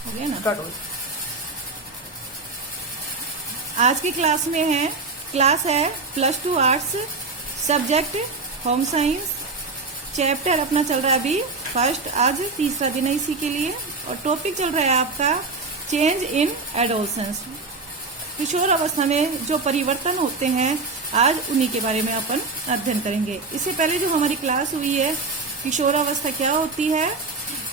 हो गया ना। स्टार्ट हो। आज की क्लास है +2 arts, subject home science, chapter अपना चल रहा है अभी फर्स्ट, आज तीसरा दिन है इसी के लिए, और टॉपिक चल रहा है आपका चेंज इन एडोलसेंस। किशोर अवस्था में जो परिवर्तन होते हैं आज उन्हीं के बारे में अपन अध्ययन करेंगे। इससे पहले जो हमारी क्लास हुई है किशोर अवस्था क्या होती है,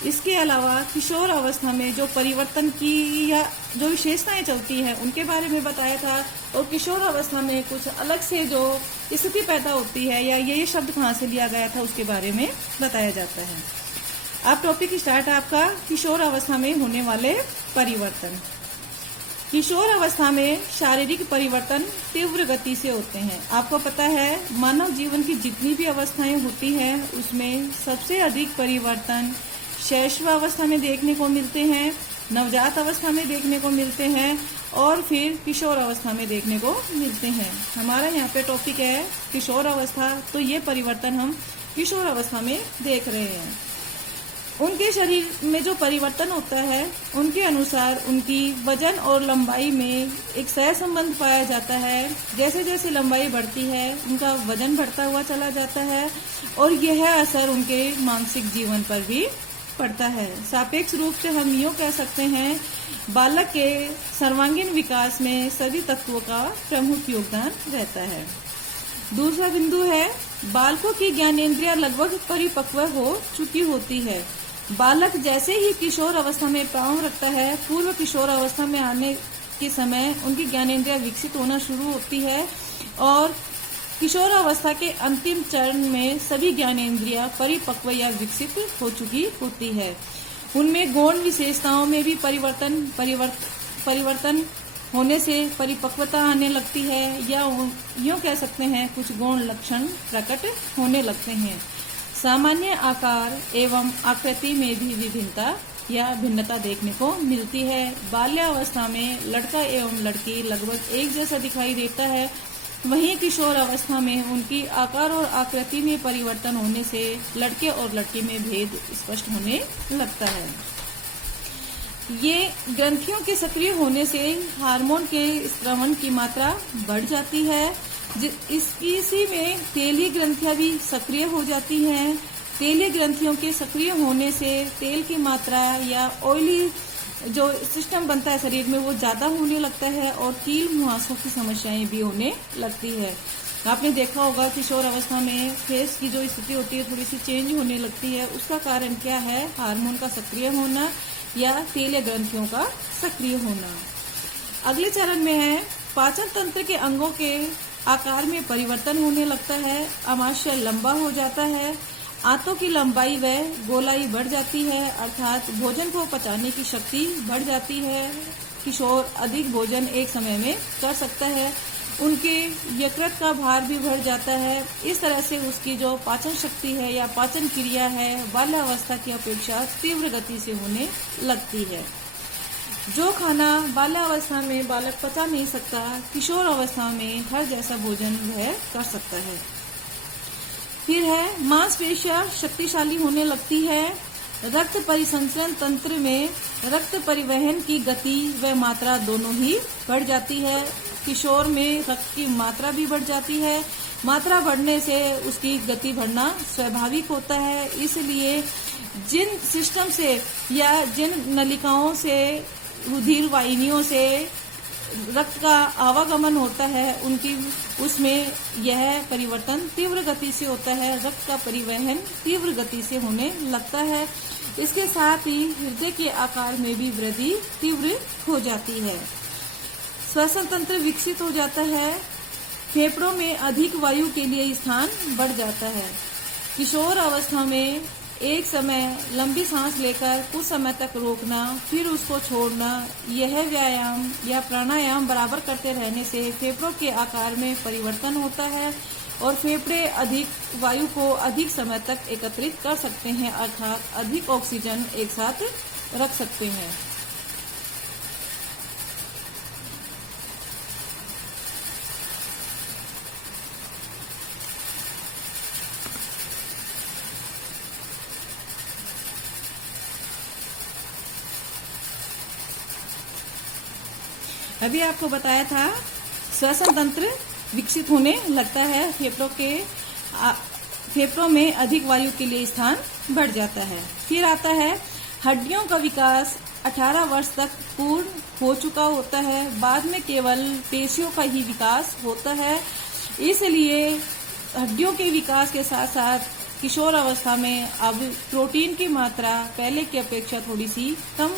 इसके अलावा किशोर अवस्था में जो परिवर्तन की या जो विशेषताएं चलती हैं उनके बारे में बताया था, और किशोर अवस्था में कुछ अलग से जो स्थिति पैदा होती है या ये शब्द कहाँ से लिया गया था उसके बारे में बताया जाता है। अब टॉपिक स्टार्ट है आपका किशोर अवस्था में होने वाले परिवर्तन। किशोर अवस्था में शारीरिक परिवर्तन तीव्र गति से होते हैं। आपको पता है मानव जीवन की जितनी भी अवस्थाएं होती हैं उसमें सबसे अधिक परिवर्तन शैशवावस्था में देखने को मिलते हैं, नवजात अवस्था में देखने को मिलते हैं और फिर किशोर अवस्था में देखने को मिलते हैं। हमारा यहाँ पे टॉपिक है किशोर अवस्था, तो ये परिवर्तन हम किशोर अवस्था में देख रहे हैं। उनके शरीर में जो परिवर्तन होता है उनके अनुसार उनकी वजन और लंबाई में एक सह संबंध पाया जाता है। जैसे जैसे लंबाई बढ़ती है उनका वजन बढ़ता हुआ चला जाता है और यह असर उनके मानसिक जीवन पर भी पड़ता है। सापेक्ष रूप से हम यूँ कह सकते हैं बालक के सर्वांगीण विकास में सभी तत्वों का प्रमुख योगदान रहता है। दूसरा बिंदु है बालकों की ज्ञानेंद्रियां लगभग परिपक्व हो चुकी होती है। बालक जैसे ही किशोर अवस्था में पांव रखता है, पूर्व किशोर अवस्था में आने के समय उनकी ज्ञानेंद्रियां विकसित होना शुरू होती है और किशोर अवस्था के अंतिम चरण में सभी ज्ञानेंद्रियां परिपक्व या विकसित हो चुकी होती है। उनमें गौण विशेषताओं में भी परिवर्तन होने से परिपक्वता आने लगती है या यूँ कह सकते हैं कुछ गौण लक्षण प्रकट होने लगते हैं। सामान्य आकार एवं आकृति में भी विभिन्नता या भिन्नता देखने को मिलती है। बाल्यावस्था में लड़का एवं लड़की लगभग एक जैसा दिखाई देता है, वहीं किशोर अवस्था में उनकी आकार और आकृति में परिवर्तन होने से लड़के और लड़की में भेद स्पष्ट होने लगता है। ये ग्रंथियों के सक्रिय होने से हार्मोन के स्रवण की मात्रा बढ़ जाती है। इसी में तेलीय ग्रंथियां भी सक्रिय हो जाती हैं। तेलीय ग्रंथियों के सक्रिय होने से तेल की मात्रा या ऑयली जो सिस्टम बनता है शरीर में वो ज्यादा होने लगता है और कील मुहासों की समस्याएं भी होने लगती है। आपने देखा होगा किशोर अवस्था में फेस की जो स्थिति होती है थोड़ी सी चेंज होने लगती है। उसका कारण क्या है? हार्मोन का सक्रिय होना या तेलीय ग्रंथियों का सक्रिय होना। अगले चरण में है पाचन तंत्र के अंगों के आकार में परिवर्तन होने लगता है। आमाशय लंबा हो जाता है, आंतों की लंबाई व गोलाई बढ़ जाती है, अर्थात भोजन को पचाने की शक्ति बढ़ जाती है। किशोर अधिक भोजन एक समय में कर सकता है, उनके यकृत का भार भी बढ़ जाता है। इस तरह से उसकी जो पाचन शक्ति है या पाचन क्रिया है बाल्यावस्था की अपेक्षा तीव्र गति से होने लगती है। जो खाना बाल्यावस्था में बालक पचा नहीं सकता, किशोर अवस्था में हर जैसा भोजन वह कर सकता है। फिर है मांसपेशियां शक्तिशाली होने लगती है। रक्त परिसंचरण तंत्र में रक्त परिवहन की गति व मात्रा दोनों ही बढ़ जाती है। किशोर में रक्त की मात्रा भी बढ़ जाती है। मात्रा बढ़ने से उसकी गति बढ़ना स्वाभाविक होता है। इसलिए जिन सिस्टम से या जिन नलिकाओं से रुधिर वाहिनियों से रक्त का आवागमन होता है उनकी उसमें यह परिवर्तन तीव्र गति से होता है। रक्त का परिवहन तीव्र गति से होने लगता है। इसके साथ ही हृदय के आकार में भी वृद्धि तीव्र हो जाती है। श्वसन तंत्र विकसित हो जाता है। फेफड़ों में अधिक वायु के लिए स्थान बढ़ जाता है। किशोर अवस्था में एक समय लंबी सांस लेकर कुछ समय तक रोकना फिर उसको छोड़ना, यह व्यायाम या प्राणायाम बराबर करते रहने से फेफड़ों के आकार में परिवर्तन होता है और फेफड़े अधिक वायु को अधिक समय तक एकत्रित कर सकते हैं, अर्थात अधिक ऑक्सीजन एक साथ रख सकते हैं। अभी आपको बताया था श्वसन तंत्र विकसित होने लगता है, फेफड़ों में अधिक वायु के लिए स्थान बढ़ जाता है। फिर आता है हड्डियों का विकास 18 वर्ष तक पूर्ण हो चुका होता है, बाद में केवल पेशियों का ही विकास होता है। इसलिए हड्डियों के विकास के साथ साथ किशोर अवस्था में अब प्रोटीन की मात्रा पहले की अपेक्षा थोड़ी सी कम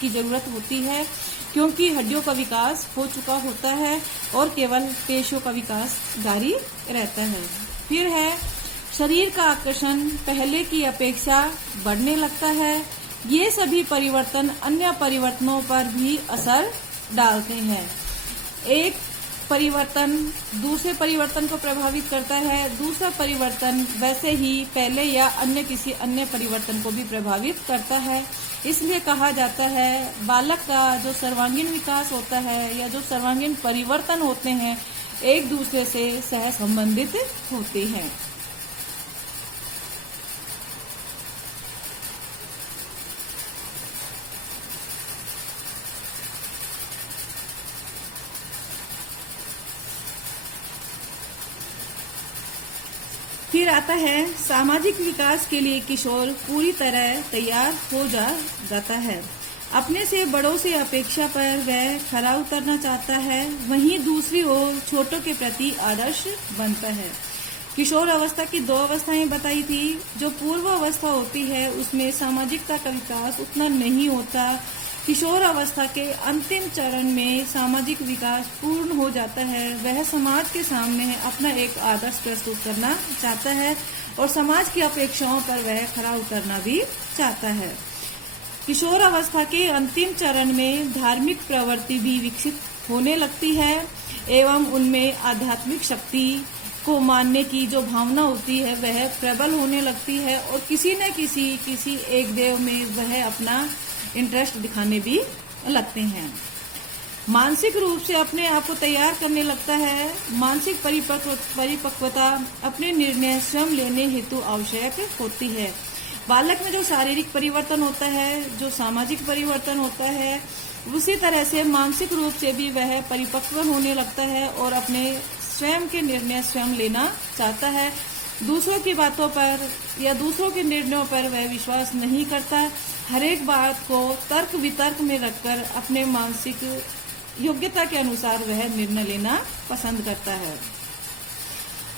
की जरूरत होती है, क्योंकि हड्डियों का विकास हो चुका होता है और केवल पेशियों का विकास जारी रहता है। फिर है शरीर का आकर्षण पहले की अपेक्षा बढ़ने लगता है। ये सभी परिवर्तन अन्य परिवर्तनों पर भी असर डालते हैं। एक परिवर्तन दूसरे परिवर्तन को प्रभावित करता है, दूसरा परिवर्तन वैसे ही पहले या अन्य किसी अन्य परिवर्तन को भी प्रभावित करता है। इसलिए कहा जाता है बालक का जो सर्वांगीण विकास होता है या जो सर्वांगीण परिवर्तन होते हैं एक दूसरे से सह संबंधित होते हैं। फिर आता है सामाजिक विकास के लिए किशोर पूरी तरह तैयार हो जाता है। अपने से बड़ों से अपेक्षा पर वह खरा उतरना चाहता है, वहीं दूसरी ओर छोटों के प्रति आदर्श बनता है। किशोर अवस्था की 2 अवस्थाएं बताई थी। जो पूर्व अवस्था होती है उसमें सामाजिकता का विकास उतना नहीं होता। किशोर अवस्था के अंतिम चरण में सामाजिक विकास पूर्ण हो जाता है। वह समाज के सामने अपना एक आदर्श प्रस्तुत करना चाहता है और समाज की अपेक्षाओं पर वह खरा उतरना भी चाहता है। किशोर अवस्था के अंतिम चरण में धार्मिक प्रवृत्ति भी विकसित होने लगती है एवं उनमें आध्यात्मिक शक्ति को मानने की जो भावना होती है वह प्रबल होने लगती है और किसी न किसी एक देव में वह अपना इंटरेस्ट दिखाने भी लगते हैं। मानसिक रूप से अपने आप को तैयार करने लगता है। मानसिक परिपक्वता अपने निर्णय स्वयं लेने हेतु आवश्यक होती है। बालक में जो शारीरिक परिवर्तन होता है, जो सामाजिक परिवर्तन होता है, उसी तरह से मानसिक रूप से भी वह परिपक्व होने लगता है और अपने स्वयं के निर्णय स्वयं लेना चाहता है। दूसरों की बातों पर या दूसरों के निर्णयों पर वह विश्वास नहीं करता। हर एक बात को तर्क वितर्क में रखकर अपने मानसिक योग्यता के अनुसार वह निर्णय लेना पसंद करता है।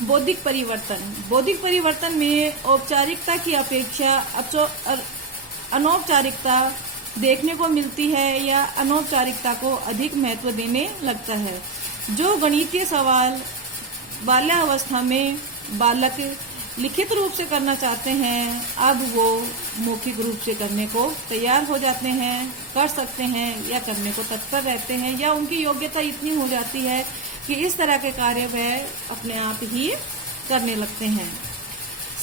बौद्धिक परिवर्तन में औपचारिकता की अपेक्षा अनौपचारिकता देखने को मिलती है या अनौपचारिकता को अधिक महत्व देने लगता है। जो गणितीय सवाल बाल्यावस्था में बालक लिखित रूप से करना चाहते हैं, अब वो मौखिक रूप से करने को तैयार हो जाते हैं, कर सकते हैं या करने को तत्पर रहते हैं, या उनकी योग्यता इतनी हो जाती है कि इस तरह के कार्य वह अपने आप ही करने लगते हैं।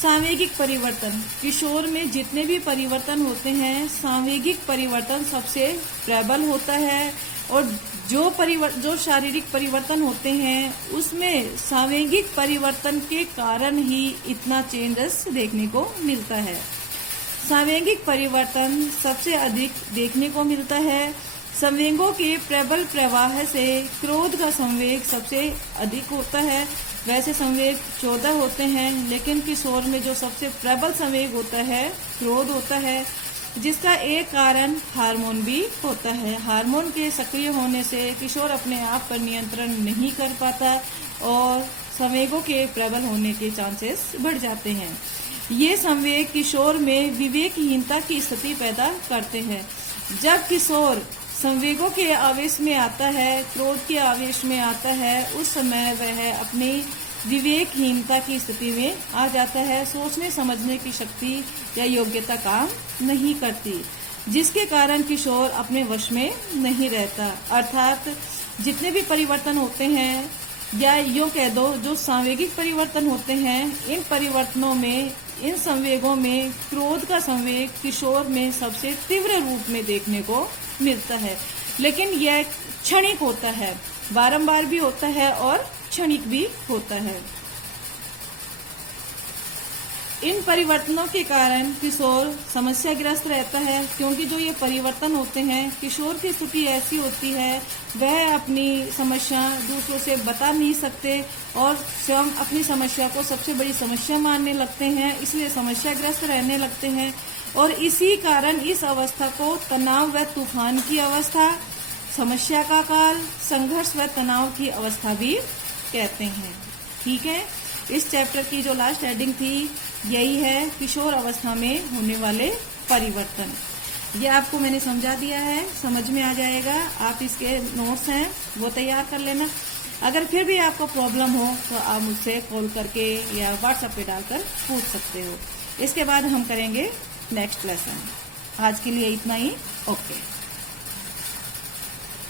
सांवेगिक परिवर्तन, किशोर में जितने भी परिवर्तन होते हैं सांवेगिक परिवर्तन सबसे प्रबल होता है और जो शारीरिक परिवर्तन होते हैं उसमें सांवेगिक परिवर्तन के कारण ही इतना चेंजेस देखने को मिलता है। सांवेगिक परिवर्तन सबसे अधिक देखने को मिलता है। संवेगों के प्रबल प्रवाह से क्रोध का संवेग सबसे अधिक होता है। वैसे संवेग 14 होते हैं, लेकिन किशोर में जो सबसे प्रबल संवेग होता है क्रोध होता है, जिसका एक कारण हार्मोन भी होता है। हार्मोन के सक्रिय होने से किशोर अपने आप पर नियंत्रण नहीं कर पाता और संवेगों के प्रबल होने के चांसेस बढ़ जाते हैं। ये संवेग किशोर में विवेकहीनता की स्थिति पैदा करते हैं। जब किशोर संवेगों के आवेश में आता है, क्रोध के आवेश में आता है, उस समय वह अपनी विवेकहीनता की स्थिति में आ जाता है। सोचने समझने की शक्ति या योग्यता काम नहीं करती, जिसके कारण किशोर अपने वश में नहीं रहता। अर्थात जितने भी परिवर्तन होते हैं या यूं कह दो जो सांवेगिक परिवर्तन होते हैं, इन परिवर्तनों में, इन संवेगों में क्रोध का संवेग किशोर में सबसे तीव्र रूप में देखने को मिलता है। लेकिन यह क्षणिक होता है, बारंबार भी होता है और क्षणिक भी होता है। इन परिवर्तनों के कारण किशोर समस्याग्रस्त रहता है, क्योंकि जो ये परिवर्तन होते हैं, किशोर की स्थिति ऐसी होती है वह अपनी समस्या दूसरों से बता नहीं सकते और स्वयं अपनी समस्या को सबसे बड़ी समस्या मानने लगते हैं, इसलिए समस्याग्रस्त रहने लगते हैं। और इसी कारण इस अवस्था को तनाव व तूफान की अवस्था, समस्या का काल, संघर्ष व तनाव की अवस्था भी कहते हैं। ठीक है, इस चैप्टर की जो लास्ट हेडिंग थी यही है, किशोर अवस्था में होने वाले परिवर्तन। ये आपको मैंने समझा दिया है, समझ में आ जाएगा। आप इसके नोट्स हैं वो तैयार कर लेना। अगर फिर भी आपको प्रॉब्लम हो तो आप मुझसे कॉल करके या व्हाट्सएप पे डालकर पूछ सकते हो। इसके बाद हम करेंगे नेक्स्ट लेसन। आज के लिए इतना ही। ओके।